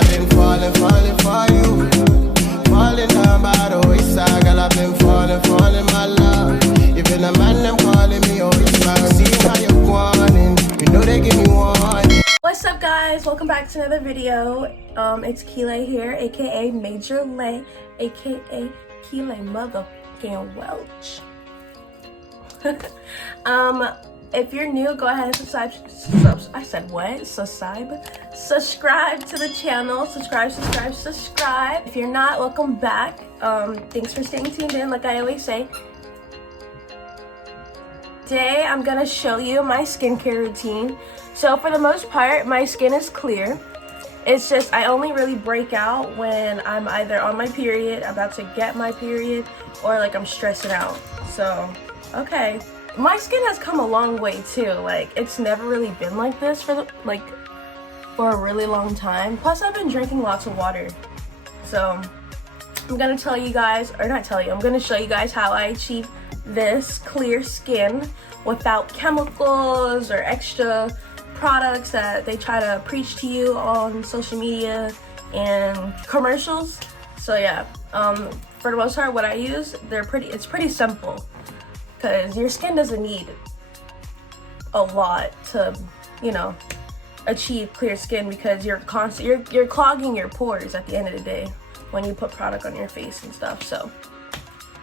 I've been falling for you. Falling down by the wayside, girl, I've been falling, my love. Even the man them calling me, oh, it's my see how you're going. You know they give me one. What's up, guys? Welcome back to another video. It's Heyyy here, aka Major Lay, aka Heyyy motherfucking Welch. If you're new, go ahead and subscribe. I said what? Subscribe to the channel. Subscribe. If you're not, welcome back. Thanks for staying tuned in, like I always say. Today, I'm gonna show you my skincare routine. So for the most part, my skin is clear. It's just I only really break out when I'm either on my period, about to get my period, or like I'm stressing out. So, okay. My skin has come a long way too. Like, it's never really been like this for a really long time. Plus, I've been drinking lots of water. So, I'm gonna tell you guys, or not tell you, I'm gonna show you guys how I achieve this clear skin without chemicals or extra products that they try to preach to you on social media and commercials. So yeah, for the most part, what I use, it's pretty simple, because your skin doesn't need a lot to, you know, achieve clear skin, because you're clogging your pores at the end of the day when you put product on your face and stuff. So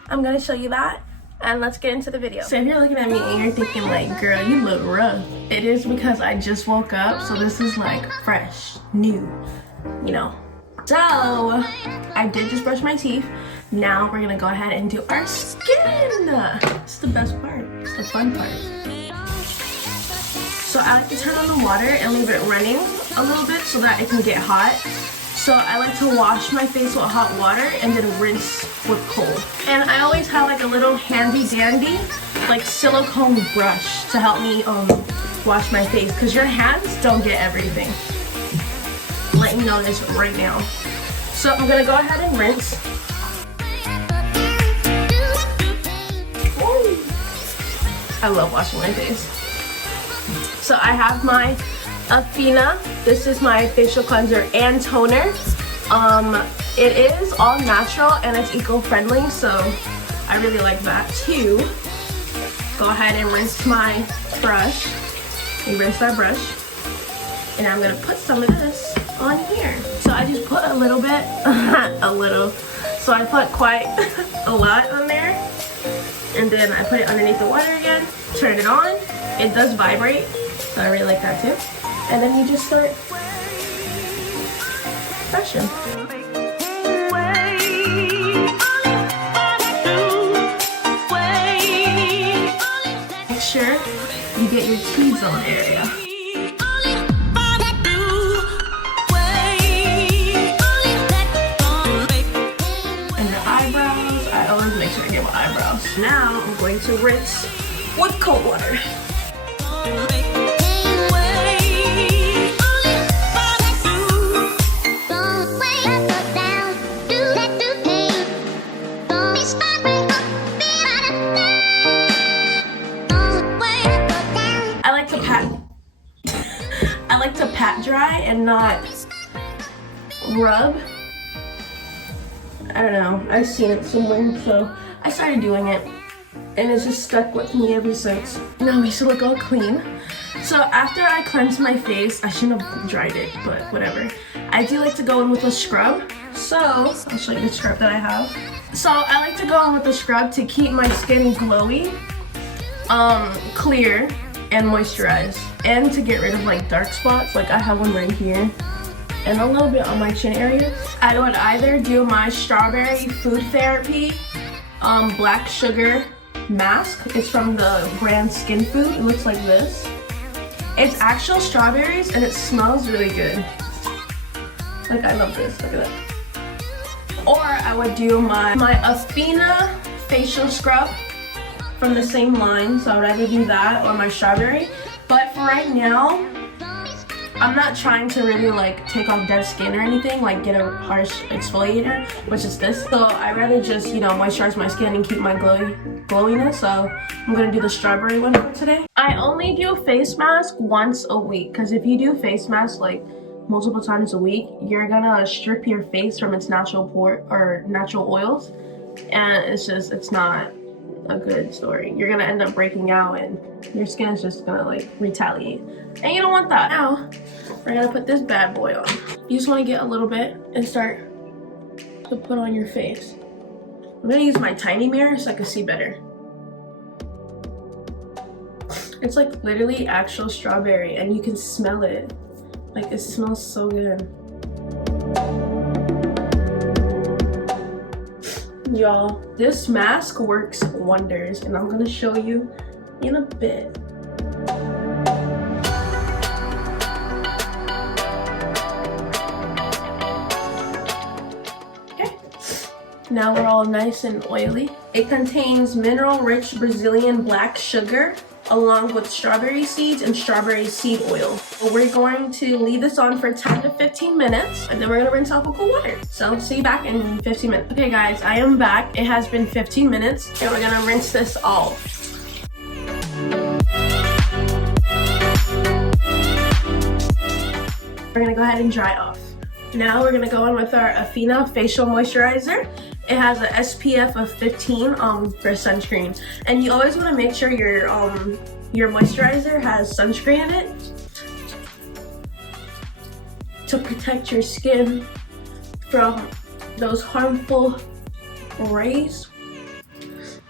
I'm gonna show you that, and let's get into the video. So if you're looking at me and you're thinking like, girl, you look rough, it is because I just woke up, so this is like fresh, new, you know. So I did just brush my teeth. Now we're gonna go ahead and do our skin. It's the best part, it's the fun part. So I like to turn on the water and leave it running a little bit so that it can get hot. So I like to wash my face with hot water and then rinse with cold. And I always have like a little handy dandy like silicone brush to help me wash my face, because your hands don't get everything. Let you know this right now. So I'm gonna go ahead and rinse. Ooh. I love washing my face. So I have my Athena. This is my facial cleanser and toner. It is all natural and it's eco-friendly, so I really like that too. Go ahead and rinse my brush. You rinse that brush. And I'm gonna put some of this on here. So I just put a little bit, a little. So I put quite a lot on there. And then I put it underneath the water again, turn it on. It does vibrate, so I really like that too. And then you just start brushing. Make sure you get your T-zone area. And your eyebrows, I always make sure I get my eyebrows. Now I'm going to rinse with cold water. I like to pat dry and not rub. I don't know, I've seen it somewhere, so I started doing it, and it's just stuck with me ever since. Now we should look all clean. So after I cleanse my face, I shouldn't have dried it, but whatever. I do like to go in with a scrub. So I'll show you the scrub that I have. So I like to go in with a scrub to keep my skin glowy, clear, and moisturized, and to get rid of like dark spots. Like I have one right here and a little bit on my chin area. I would either do my strawberry food therapy black sugar mask. It's from the brand Skin Food. It looks like this. It's actual strawberries and it smells really good. Like, I love this, look at that. Or I would do my Athena facial scrub from the same line. So I would either do that or my strawberry. But for right now, I'm not trying to really like take off dead skin or anything, like get a harsh exfoliator, which is this. So I rather just, you know, moisturize my skin and keep my glowiness. So I'm gonna do the strawberry one for today. I only do face mask once a week, because if you do face mask like multiple times a week, you're gonna strip your face from its natural natural oils, and it's not a good story. You're gonna end up breaking out and your skin is just gonna like retaliate, and you don't want that. Now we're gonna put this bad boy on. You just want to get a little bit and start to put on your face. I'm gonna use my tiny mirror so I can see better. It's like literally actual strawberry, and you can smell it. Like, it smells so good. Y'all, this mask works wonders, and I'm gonna show you in a bit. Okay, now we're all nice and oily. It contains mineral-rich Brazilian black sugar along with strawberry seeds and strawberry seed oil. We're going to leave this on for 10 to 15 minutes, and then we're gonna rinse off with cool water. So see you back in 15 minutes. Okay guys, I am back. It has been 15 minutes, and we're gonna rinse this off. We're gonna go ahead and dry off. Now we're gonna go in with our Afina facial moisturizer. It has an SPF of 15 for sunscreen, and you always want to make sure your moisturizer has sunscreen in it to protect your skin from those harmful rays.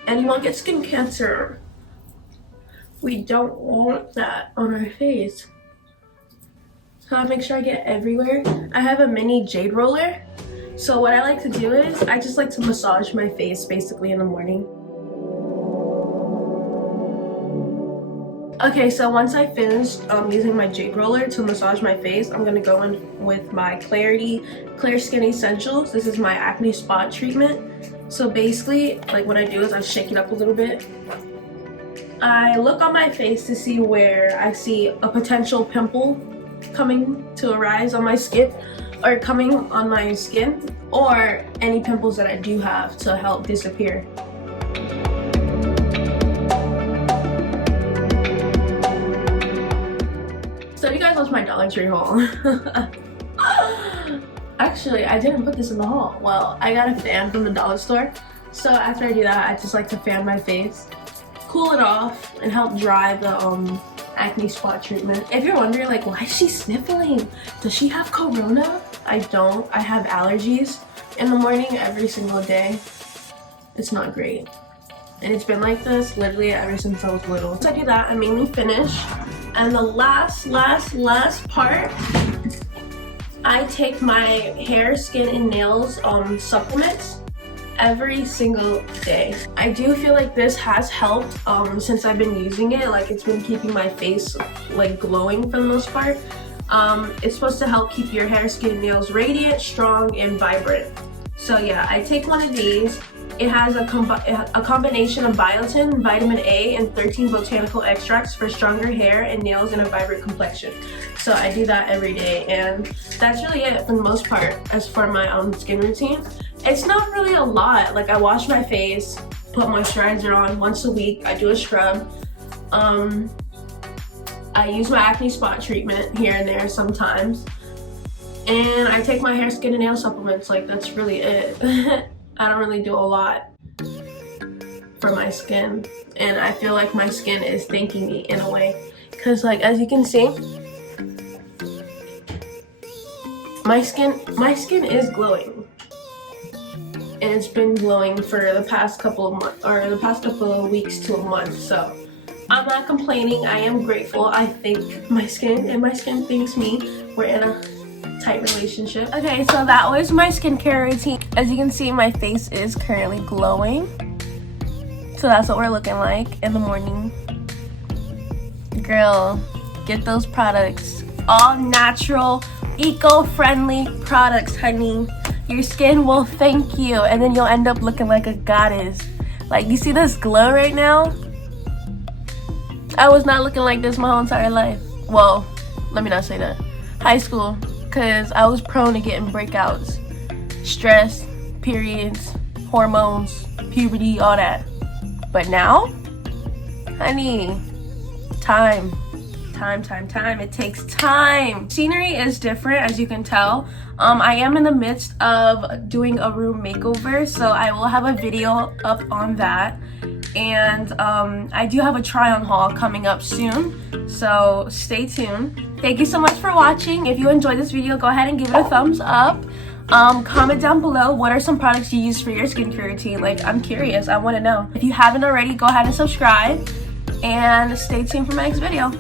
And you won't get skin cancer. We don't want that on our face. So I make sure I get everywhere. I have a mini jade roller. So what I like to do is I just like to massage my face basically in the morning. Okay, so once I finished using my jade roller to massage my face, I'm gonna go in with my Clear Skin Essentials. This is my acne spot treatment. So basically, like what I do is I shake it up a little bit. I look on my face to see where I see a potential pimple coming to arise on my skin, or coming on my skin, or any pimples that I do have to help disappear. So you guys watched my Dollar Tree haul. Actually, I didn't put this in the haul. Well, I got a fan from the dollar store. So after I do that, I just like to fan my face, cool it off, and help dry the acne spot treatment. If you're wondering like, why is she sniffling? Does she have corona? I don't. I have allergies in the morning every single day. It's not great. And it's been like this literally ever since I was little. Once I do that, I mainly finish. And the last part, I take my hair, skin, and nails supplements every single day. I do feel like this has helped since I've been using it. Like, it's been keeping my face like glowing for the most part. It's supposed to help keep your hair, skin, and nails radiant, strong, and vibrant. So yeah, I take one of these. It has a combination of biotin, vitamin A, and 13 botanical extracts for stronger hair and nails and a vibrant complexion. So I do that every day, and that's really it for the most part as for my skin routine. It's not really a lot. Like, I wash my face, put moisturizer on once a week. I do a scrub. I use my acne spot treatment here and there sometimes. And I take my hair, skin, and nail supplements. Like, that's really it. I don't really do a lot for my skin. And I feel like my skin is thanking me in a way. Because, like, as you can see, my skin is glowing. And it's been glowing for the past couple of months, or the past couple of weeks to a month. So I'm not complaining. I am grateful. I thank my skin, and my skin thanks me. We're in a tight relationship. Okay, so that was my skincare routine. As you can see, my face is currently glowing. So that's what we're looking like in the morning. Girl, get those products. All natural, eco-friendly products, honey. Your skin will thank you, and then you'll end up looking like a goddess. Like, you see this glow right now? I was not looking like this my whole entire life. Well, let me not say that. High school, because I was prone to getting breakouts. Stress, periods, hormones, puberty, all that. But now, honey, time time. It takes time. Scenery is different, as you can tell. I am in the midst of doing a room makeover, so I will have a video up on that. And I do have a try-on haul coming up soon, so stay tuned. Thank you so much for watching. If you enjoyed this video, go ahead and give it a thumbs up. Comment down below what are some products you use for your skincare routine. Like, I'm curious, I want to know. If you haven't already, go ahead and subscribe and stay tuned for my next video.